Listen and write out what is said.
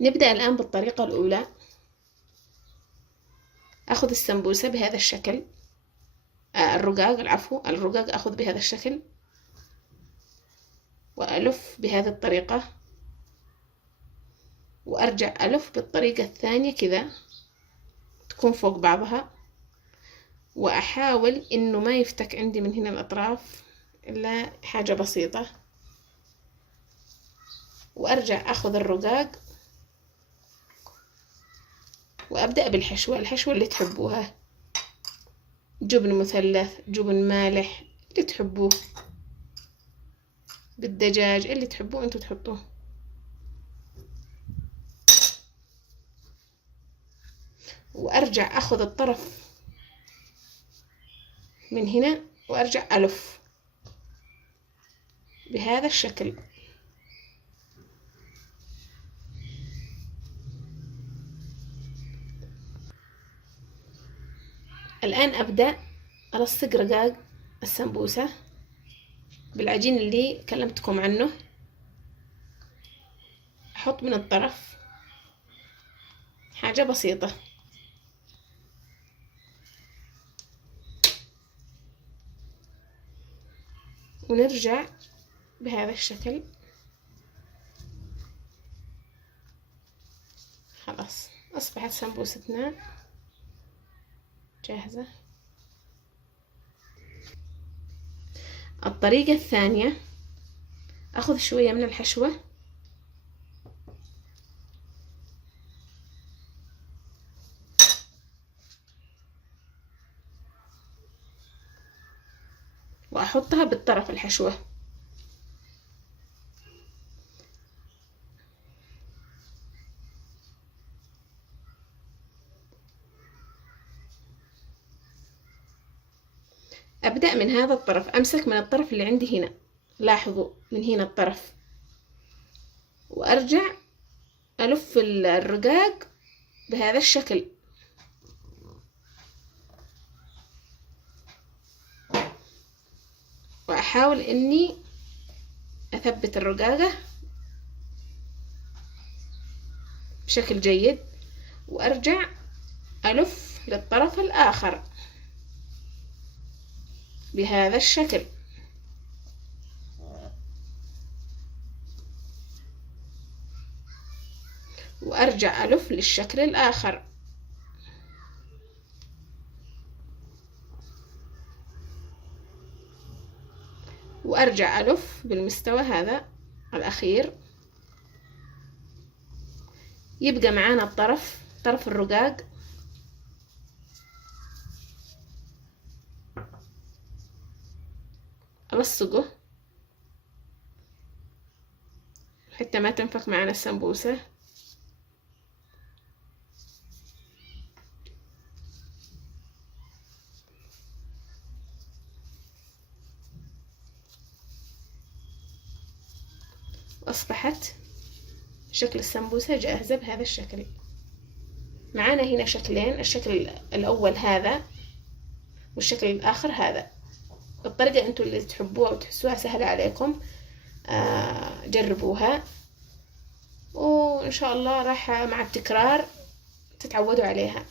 نبدأ الآن بالطريقة الأولى. أخذ السمبوسة بهذا الشكل، الرقاق أخذ بهذا الشكل وألف بهذه الطريقة، وأرجع ألف بالطريقة الثانية كذا تكون فوق بعضها، وأحاول إنه ما يفتك عندي من هنا الأطراف إلا حاجة بسيطة، وأرجع أخذ الرقاق وأبدأ بالحشوة، الحشوة اللي تحبوها، جبن مثلث، جبن مالح، اللي تحبوه، بالدجاج اللي تحبوه انتوا تحطوه. وأرجع أخذ الطرف من هنا وأرجع ألف بهذا الشكل. الآن أبدأ ألصق رقاق السمبوسة بالعجين اللي كلمتكم عنه. أحط من الطرف حاجة بسيطة، ونرجع بهذا الشكل. خلاص أصبحت سمبوستنا جاهزة. الطريقة الثانية، أخذ شوية من الحشوة وأحطها بالطرف الحشوة، أبدأ من هذا الطرف، أمسك من الطرف اللي عندي هنا، لاحظوا من هنا الطرف، وأرجع ألف الرقاق بهذا الشكل، وأحاول إني أثبت الرقاقة بشكل جيد، وأرجع ألف للطرف الآخر بهذا الشكل، وأرجع ألف للشكل الآخر، وأرجع ألف بالمستوى هذا الأخير. يبقى معانا طرف الرقاق ألصقه حتى ما تنفك معانا السمبوسة. أصبحت شكل السمبوسة جاهزة بهذا الشكل. معانا هنا شكلين، الشكل الأول هذا والشكل الآخر هذا. الطريقة انتوا اللي تحبوها وتحسوها سهلة عليكم جربوها، وإن شاء الله راح مع التكرار تتعودوا عليها.